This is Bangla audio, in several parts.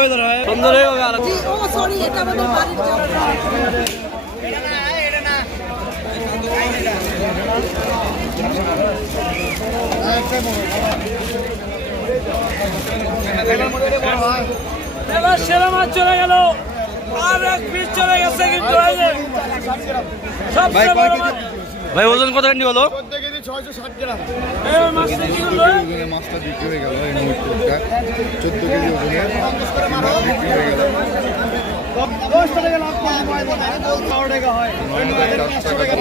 সুন্দর হয়ে গেল। সেরা মাছ চলে গেল, আর এক পিস চলে গেছে কিন্তু সবচেয়ে বড় মাছ। ভাই ওজন কত কেজি হলো? 660 গ্রাম। মাছটা বিক্রি হয়ে গেল এই মুহূর্তে। 14 কেজি ওজনের বিক্রি হয়ে গেল।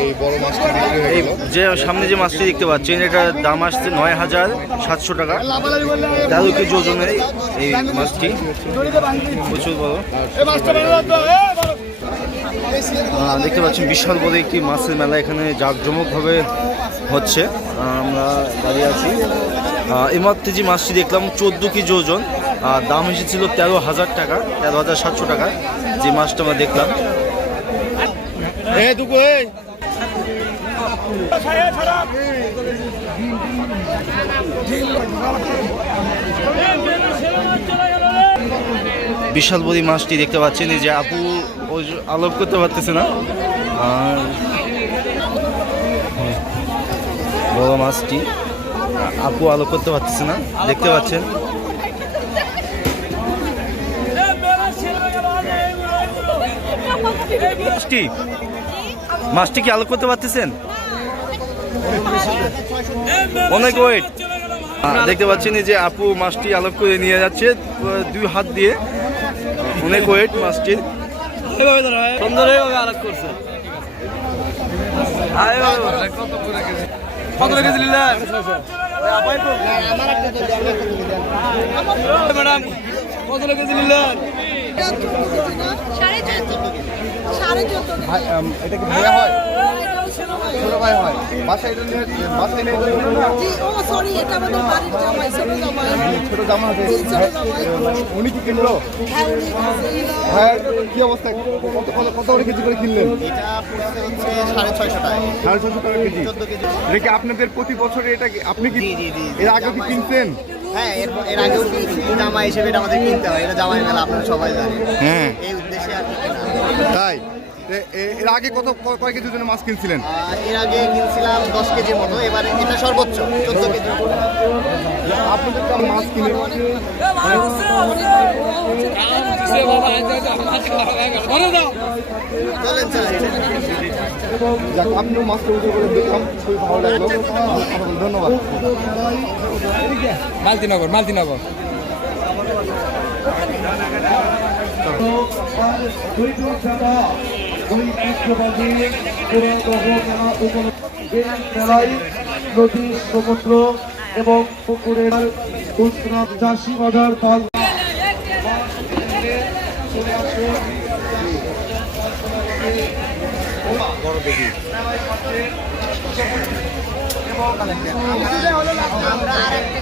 এই বড় মাছটা বিক্রি হয়ে গেল। যে সামনে যে মাছটি দেখতে পাচ্ছেন এটার দাম আসছে ৯,৭০০ টাকা। 13 কেজি ওজনের এই মাছটি প্রচুর বড়। দেখতে পাচ্ছেন বিশাল বড় একটি মাছের মেলা এখানে জাঁকজমকভাবে হচ্ছে। আমরা দাঁড়িয়ে আছি। এইমাত্র যে মাছটি দেখলাম 14 কেজি ওজন, দাম এসেছিল 13,000 টাকা, 13,700 টাকা যে মাছটা আমরা দেখলাম। বিশাল বড়ি মাছটি দেখতে পাচ্ছেন, এই যে আপু আলোপ করতে পারতেছে না। আর বড় মাছটি আপু আলোপ করতে পারতেছে না, দেখতে পাচ্ছেন। মাছটি কি আলোপ করতে পারতেছেন? অনেক ওয়েট। দেখতে পাচ্ছেন এই যে আপু মাছটি আলোক করে নিয়ে যাচ্ছে 2 হাত দিয়ে। অনেক ওয়েট মাছটির। সুন্দর হয়ে আলোক করছে। কত কেজি নিলেন ম্যাডাম? কত কেজি নিলেন? এটা কি ভাইয়া হয়? ছোট ভাই হয়। বাসায় এটা নিয়ে বাসায় নিয়ে ছোট জামা আছে। উনি কি কিনলো? হ্যাঁ, কি অবস্থা? কত কেজি করে কিনলেন? এটা হচ্ছে 650 টাকা। 650 টাকা কেজি। এটা কি আপনাদের প্রতি বছরে এটা আপনি কি এর আগে কি কিনতেন? হ্যাঁ, এর আগেও জামা হিসেবে এটা আমাদের কিনতে হয়। এটা জামাই মেলা, আপনারা সবাই জানেন। হ্যাঁ, এই উদ্দেশ্যে আর কি তাই। এর আগে কয় কেজির জন্য মাছ কিনছিলেন? এর আগে কিনছিলাম 10 কেজির মতো, এবারে এটা সর্বোচ্চ 14 কেজি। আপনাদের তো মাছ কিনে আপনিও মাছটা উঠে করে দেখলাম, খুবই ভালো লাগলো। ধন্যবাদ। মালতিনগর নদী, সমুদ্র এবং পুকুরের চাষি বাজার তাল আমরা আর একটা